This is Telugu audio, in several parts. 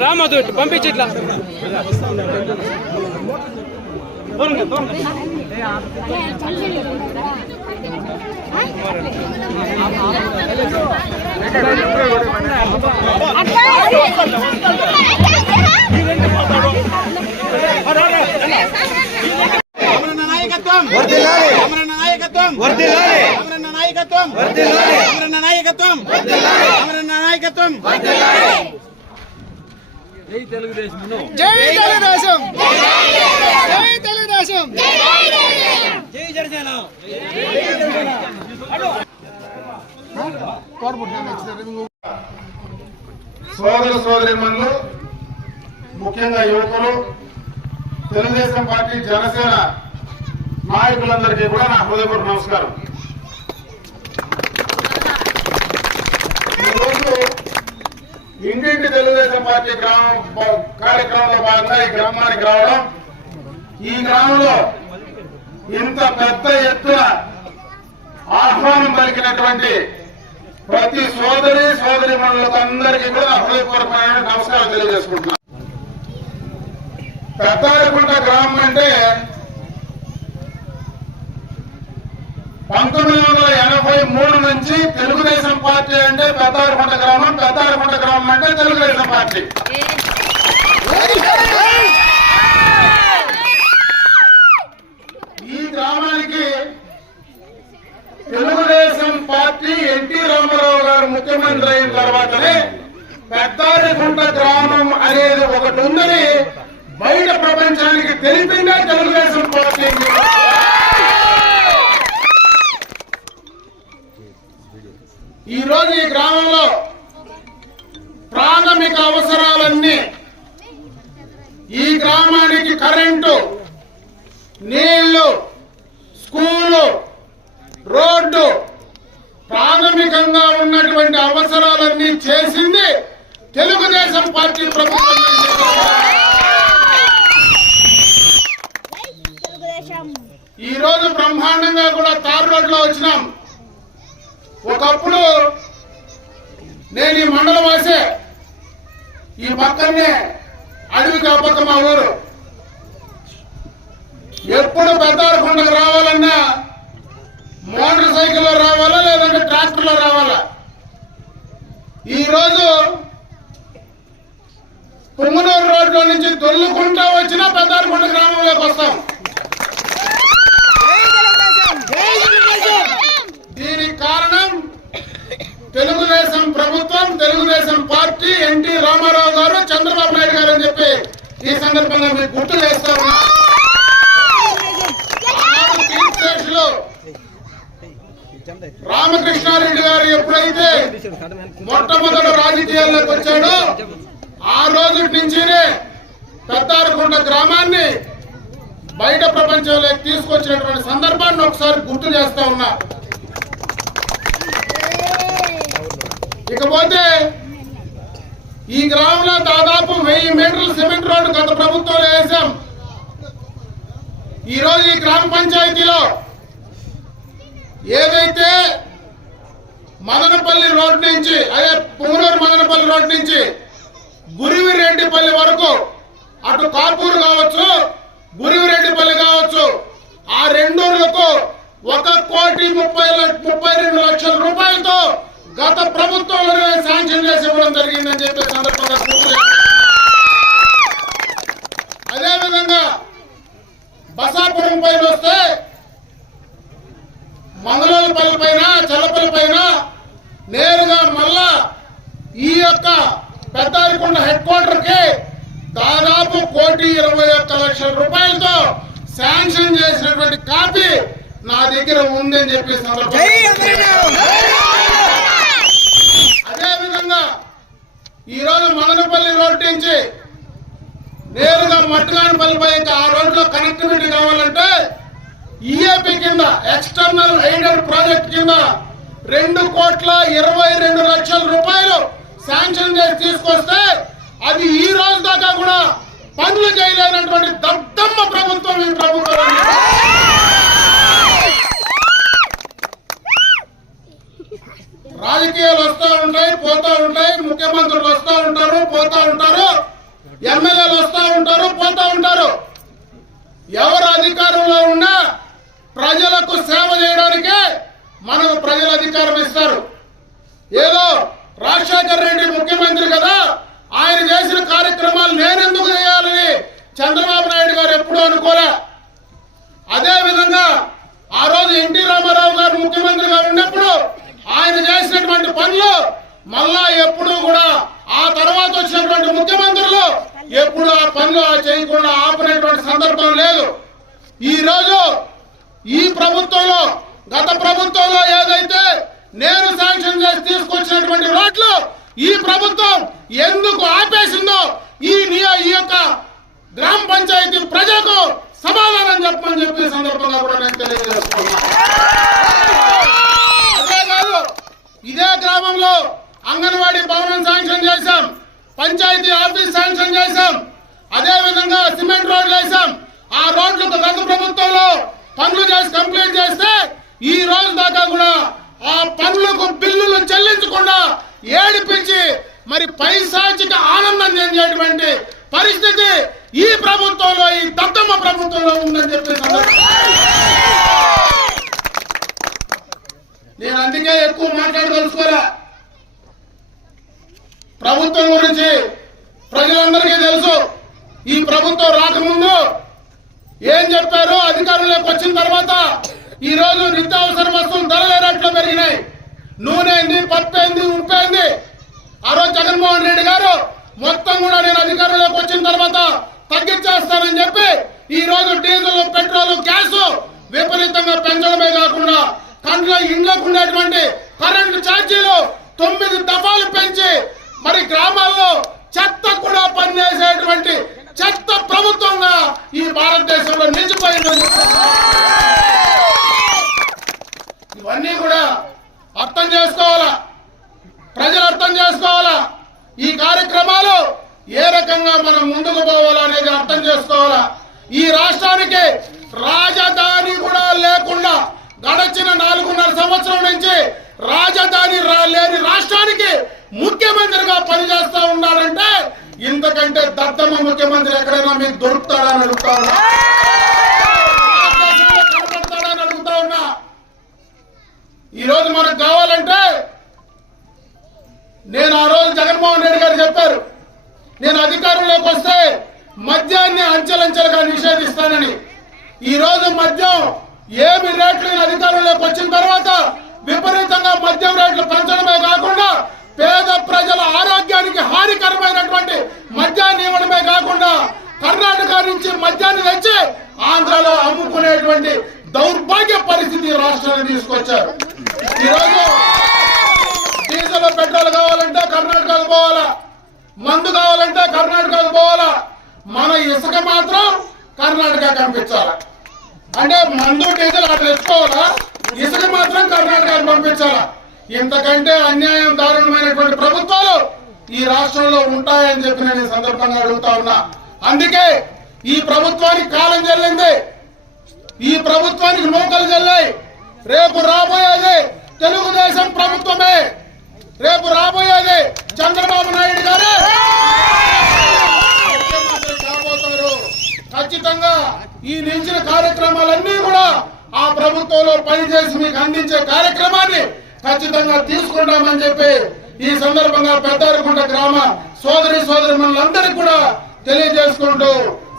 రామదు పంపించి ఇట్లా జై తెలుగుదేశం జై తెలుగుదేశం జై తెలుగుదేశం జై జనసేన సోదర సోదరీమణులు, ముఖ్యంగా యువకులు, తెలుగుదేశం పార్టీ జనసేన నాయకులందరికీ కూడా నా హృదయపూర్వక నమస్కారం. ఈరోజు ఇంటింటి తెలుగుదేశం పార్టీ కార్యక్రమంలో భాగంగా ఈ గ్రామానికి రావడం, ఈ గ్రామంలో ఇంత పెద్ద ఎత్తున ఆహ్వానం పలికినటువంటి ప్రతి సోదరీమణులకు అందరికీ కూడా హృదయపూర్వకమైన నమస్కారం తెలియజేసుకుంటున్నాను. పెద్దారకుంట గ్రామం అంటే 1983 నుంచి తెలుగుదేశం పార్టీ అంటే పెద్దారకుంట గ్రామం, పెద్దారకుంట గ్రామం అంటే తెలుగుదేశం పార్టీ. ఈ గ్రామానికి తెలుగుదేశం పార్టీ ఎన్టీ రామారావు గారు ముఖ్యమంత్రి అయిన తర్వాతనే పెద్దారకుంట గ్రామం అనేది ఒకటి ఉందని బయట ప్రపంచానికి తెలిపిందే తెలుగుదేశం పార్టీ. ఈ రోజు ఈ గ్రామంలో ప్రాథమిక అవసరాలన్నీ, ఈ గ్రామానికి కరెంటు, నీళ్లు, స్కూలు, రోడ్డు, ప్రాథమికంగా ఉన్నటువంటి అవసరాలన్నీ చేసింది తెలుగుదేశం పార్టీ ప్రభుత్వం. ఈ రోజు బ్రహ్మాండంగా కూడా తార్ రోడ్లో వచ్చినాం. ఒకప్పుడు నేను ఈ మండలం వాసే, ఈ పక్కనే అడవికి ఆ పక్క మా ఊరు. ఎప్పుడు పెద్దారకుండకు రావాలన్నా మోటార్ సైకిల్లో రావాలా, లేదంటే ట్రాక్టర్లో రావాలా. ఈరోజు పుంగనూరు రోడ్లో నుంచి దొల్లుకుంటా వచ్చినా పెద్దారకుండ గ్రామంలోకి వస్తాం. దీనికి కారణం తెలుగుదేశం ప్రభుత్వం, తెలుగుదేశం పార్టీ, ఎన్టీ రామారావు గారు, చంద్రబాబు నాయుడు గారు అని చెప్పి ఈ సందర్భంగా మీకు గుర్తు చేస్తా ఉన్నా. రామకృష్ణారెడ్డి గారు ఎప్పుడైతే మొట్టమొదటి రాజకీయాల్లోకి వచ్చాడో ఆ రోజు నుంచినే పెద్దారకుంట గ్రామాన్ని బయట ప్రపంచంలోకి తీసుకొచ్చినటువంటి సందర్భాన్ని ఒకసారి గుర్తు చేస్తా ఉన్నా. ఇకపోతే ఈ గ్రామంలో దాదాపు 1000 మీటర్ల సిమెంట్ రోడ్డు గత ప్రభుత్వంలో వేశాం. ఈరోజు ఈ గ్రామ పంచాయతీలో ఏదైతే మదనపల్లి రోడ్ నుంచి, అదే పుంగనూరు మదనపల్లి రోడ్ నుంచి గురివిరెడ్డిపల్లి వరకు, అటు కాపూరు కావచ్చు, గురివిరెడ్డిపల్లి కావచ్చు, ఆ రెండూరులకు 1,32 లక్షల రూపాయలతో గత ప్రభుత్వంలోనే శాంక్షన్ చేసి ఇవ్వడం జరిగిందని చెప్పే సందర్భంగా అదేవిధంగా బసాపురం పైన వస్తే మంగళపల్లి పైన, చల్లపల్లి పైన నేరుగా మళ్ళా ఈ యొక్క పెద్దారకుంట హెడ్ క్వార్టర్ కి దాదాపు 1,21 లక్షల రూపాయలతో శాంక్షన్ చేసినటువంటి కాపీ నా దగ్గర ఉందని చెప్పి అదేవిధంగా ఈరోజు మదనపల్లి రోడ్ నుంచి నేరుగా మట్టుగానపల్లిపై ఇంకా ఆ రోడ్లో కనెక్టివిటీ కావాలంటే ఈఏపీ కింద, ఎక్స్టర్నల్ ఎయిడెడ్ ప్రాజెక్ట్ కింద 2,22,00,000 శాంక్షన్ చేసి తీసుకొస్తే అది ఈ రోజు దాకా కూడా పనులు చేయలేనటువంటి దద్దమ్మ ప్రభుత్వం ఈ ప్రభుత్వం. రాజకీయాలు వస్తూ ఉంటాయి, పోతా ఉంటాయి, ముఖ్యమంత్రులు వస్తూ ఉంటారు, పోతా ఉంటారు, ఎమ్మెల్యేలు వస్తూ ఉంటారు, పోతా ఉంటారు. ఎవరు అధికారంలో ఉన్నా ప్రజలకు సేవ చేయడానికే మనకు ప్రజలు అధికారం ఇస్తారు. ఏదో రాజశేఖర్ రెడ్డి ముఖ్యమంత్రి కదా, ఆయన చేసిన కార్యక్రమాలు నేనెందుకు చేయాలని చంద్రబాబు నాయుడు గారు ఎప్పుడూ అనుకోలే. అదే విధంగా ఆ రోజు ఎన్టీ రామారావు గారు ముఖ్యమంత్రిగా ఉన్నప్పుడు ఆయన చేసినటువంటి పనులు మళ్ళా ఎప్పుడూ కూడా ఆ తర్వాత వచ్చినటువంటి ముఖ్యమంత్రులు ఎప్పుడు ఆ పనులు చేయకుండా ఆపినటువంటి సందర్భం లేదు. ఈ రోజు ఈ ప్రభుత్వంలో, గత ప్రభుత్వంలో ఏదైతే నేను శాంక్షన్ చేసి తీసుకొచ్చినటువంటి రోడ్లు ఈ ప్రభుత్వం ఎందుకు ఆపేసిందో ఈ యొక్క గ్రామ పంచాయతీ ప్రజలకు సమాధానం చెప్పమని చెప్పే సందర్భంగా కూడా నేను తెలియజేస్తున్నాను. అంతేకాదు, ఇదే గ్రామంలో అంగన్వాడీ భవనం శాంక్షన్ చేశాం, పంచాయతీ ఆఫీస్ శాంక్షన్ చేశాం, అదే విధంగా సిమెంట్ రోడ్లు వేసాం. ఆ రోడ్లకు గత ప్రభుత్వంలో పనులు చేసి కంప్లీట్ చేస్తే ఈ రోజు దాకా కూడా ఆ పనులకు బిల్లులు చెల్లించకుండా ఏడిపించి మరి పైశాచిక ఆనందం చెందేటువంటి పరిస్థితి ఈ ప్రభుత్వంలో, ఈ దత్తమ్మ ప్రభుత్వంలో ఉందని చెప్పి నేను అందుకే ఎక్కువ మాట్లాడదలుచుకోలే. ప్రభుత్వం గురించి ప్రజలందరికీ తెలుసు. ఈ ప్రభుత్వం రాకముందు ఏం చెప్పారు, అధికారంలోకి వచ్చిన తర్వాత ఈ రోజు నిత్యావసర వస్తువులు ధరలు రేట్లు పెరిగినాయి. నూనె అయింది, పప్పు అయింది, ఉప్పు అయింది. ఆ రోజు జగన్మోహన్ రెడ్డి గారు మొత్తం కూడా నేను అధికారంలోకి వచ్చిన తర్వాత తగ్గించేస్తానని చెప్పి ఈ రోజు డీజిల్, పెట్రోల్, గ్యాస్ విపరీతంగా పెంచడమే కాకుండా ఇండ్లకు ఉండేటువంటి కరెంటు ఛార్జీలు 9 దఫాలు పెంచి మరి గ్రామాల్లో చెత్త కూడా పనిచేసేటువంటి చెత్త ప్రభుత్వంగా ఈ భారతదేశంలో నిలిచిపోయిందని ఇవన్నీ కూడా అర్థం చేసుకోవాలా, ప్రజలు అర్థం చేసుకోవాలా. ఈ కార్యక్రమాలు ఏ రకంగా మనం ముందుకు పోవాలా అనేది అర్థం చేసుకోవాలా. ఈ రాష్ట్రానికి రాజధాని కూడా లేకుండా గడచిన 4.5 సంవత్సరం నుంచి రాజధాని లేని రాష్ట్రానికి ముఖ్యమంత్రిగా పనిచేస్తా ఉన్నాడంటే ఇంతకంటే దత్తమ్మ ముఖ్యమంత్రి ఎక్కడైనా మీకు దొరుకుతాడని అడుగుతా ఉన్నా, కనపడతాడని అడుగుతా ఉన్నా. ఈ రోజు మనకు కావాలంటే నేను ఆ రోజు జగన్మోహన్ రెడ్డి గారు చెప్పారు, నేను అధికారంలోకి వస్తే మద్యాన్ని అంచెలంచెలుగా నిషేధిస్తానని. ఈ రోజు మద్యం ఏమి రేట్లు అధికారంలోకి వచ్చిన తర్వాత విపరీతంగా మద్యం రేట్లు పెంచడమే కాకుండా పేద ప్రజల ఆరోగ్యానికి హానికరమైనటువంటి మద్యాన్ని ఇవ్వడమే కాకుండా కర్ణాటక నుంచి మద్యాన్ని తెచ్చి ఆంధ్రలో అమ్ముకునేటువంటి దౌర్భాగ్య పరిస్థితి రాష్ట్రాన్ని తీసుకొచ్చారు. ఈరోజు డీజిల్, పెట్రోల్ కావాలంటే కర్ణాటకకు పోవాలా, మందు కావాలంటే కర్ణాటకకు పోవాలా, మన ఇసుక మాత్రం కర్ణాటక కనిపించాలా. అంటే మందు, డీజిల్ అట్లా తెచ్చుకోవాలా, ఇసుక మాత్రం కర్ణాటకకు పంపించాలా. ఇంతకంటే అన్యాయం, దారుణమైనటువంటి ప్రభుత్వాలు ఈ రాష్ట్రంలో ఉంటాయని చెప్పి నేను ఈ సందర్భంగా అడుగుతా ఉన్నా. అందుకే ఈ ప్రభుత్వానికి కాలం చెల్లింది, ఈ ప్రభుత్వానికి నూకలు చెల్లాయి. రేపు రాబోయేది తెలుగుదేశం ప్రభుత్వమే, రేపు రాబోయేది చంద్రబాబు నాయుడు గారే ముఖ్యమంత్రి కాబోతారు. ఖచ్చితంగా ఈ నిలిచిన కార్యక్రమాలన్నీ కూడా ఆ ప్రభుత్వంలో పనిచేసి మీకు అందించే కార్యక్రమాన్ని ఖచ్చితంగా తీసుకుంటామని చెప్పి ఈ సందర్భంగా పెద్దారకుంట గ్రామ సోదరీమణులందరికీ కూడా తెలియజేసుకుంటూ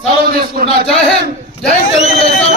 సెలవు తీసుకుంటా. జై హింద్, జై తెలుగుదేశం.